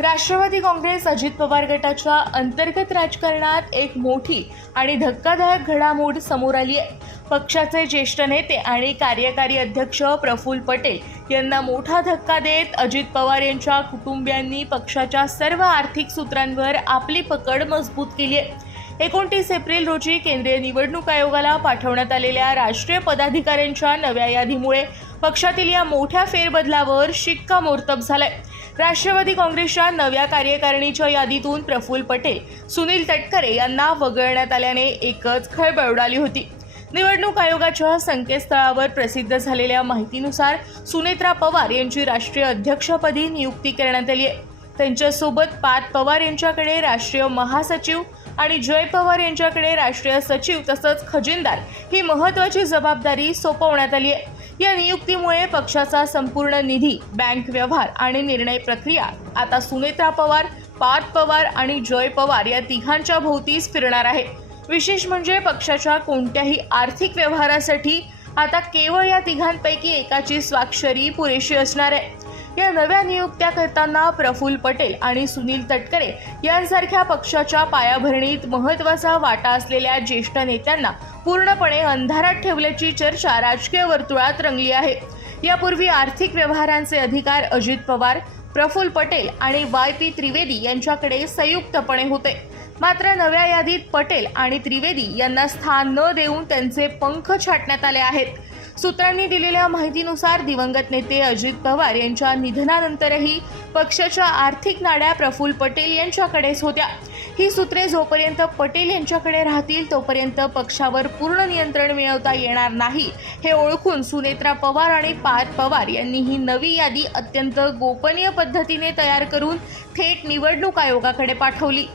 राष्ट्रवादी काँग्रेस अजित पवार गटाच्या अंतर्गत राजकारणात एक मोठी आणि धक्कादायक घडामोड समोर आली आहे। पक्षाचे ज्येष्ठ नेते आणि कार्यकारी अध्यक्ष प्रफुल्ल पटेल यांना मोठा धक्का देत अजित पवार यांच्या कुटुंबियांनी पक्षाच्या सर्व आर्थिक सूत्रांवर आपली पकड मजबूत केली आहे। 29 एप्रिल रोजी केंद्रीय निवडणूक आयोगाला पाठवण्यात आलेल्या राष्ट्रीय पदाधिकाऱ्यांच्या नव्या यादीमुळे पक्षातील या मोठ्या फेरबदलावर शिक्कामोर्तब झालंय। राष्ट्रवादी काँग्रेसच्या नव्या कार्यकारिणीच्या यादीतून प्रफुल्ल पटेल, सुनील तटकरे यांना वगळण्यात आल्याने एकच खळबळ उडाली होती। निवडणूक आयोगाच्या संकेतस्थळावर प्रसिद्ध झालेल्या माहितीनुसार सुनेत्रा पवार यांची राष्ट्रीय अध्यक्षपदी नियुक्ती करण्यात आली आहे। त्यांच्यासोबत पार्थ पवार यांच्याकडे राष्ट्रीय महासचिव आणि जय पवार यांच्याकडे राष्ट्रीय सचिव तसंच खजिनदार ही महत्त्वाची जबाबदारी सोपवण्यात आली आहे। या नियुक्तीमुळे पक्षाचा संपूर्ण निधी, बँक व्यवहार आणि निर्णय प्रक्रिया आता सुनेत्रा पवार, पार्थ पवार आणि जय पवार या तिघांच्या भोवतीच फिरणार आहे। विशेष म्हणजे पक्षाच्या कोणत्याही आर्थिक व्यवहारासाठी आता केवळ या तिघांपैकी एकाची स्वाक्षरी पुरेशी असणार आहे। या नव्या नियुक्त्या करताना प्रफुल्ल पटेल आणि सुनील तटकरे यांसारख्या पक्षाच्या पायाभरणीत महत्त्वाचा वाटा असलेल्या ज्येष्ठ नेत्यांना पूर्णपणे अंधारात ठेवल्याची चर्चा राजकीय वर्तुळात रंगली आहे। यापूर्वी आर्थिक व्यवहारांचे अधिकार अजित पवार, प्रफुल्ल पटेल आणि YP त्रिवेदी यांच्याकडे संयुक्तपणे होते। मात्र नव्या यादीत पटेल आणि त्रिवेदी यांना स्थान न देऊन त्यांचे पंख छाटण्यात आले आहेत। सूत्रांनी दिलेल्या माहितीनुसार दिवंगत नेते अजित पवार यांच्या निधनानंतरही पक्षाच्या आर्थिक नाड्या प्रफुल्ल पटेल यांच्याकडेच होत्या। ही सूत्रे जोपर्यंत पटेल यांच्याकडे राहतील तोपर्यंत पक्षावर पूर्ण नियंत्रण मिळवता येणार नाही हे ओळखून सुनेत्रा पवार आणि पार्थ पवार यांनी ही नवी यादी अत्यंत गोपनीय पद्धतीने तयार करून थेट निवडणूक आयोगाकडे पाठवली।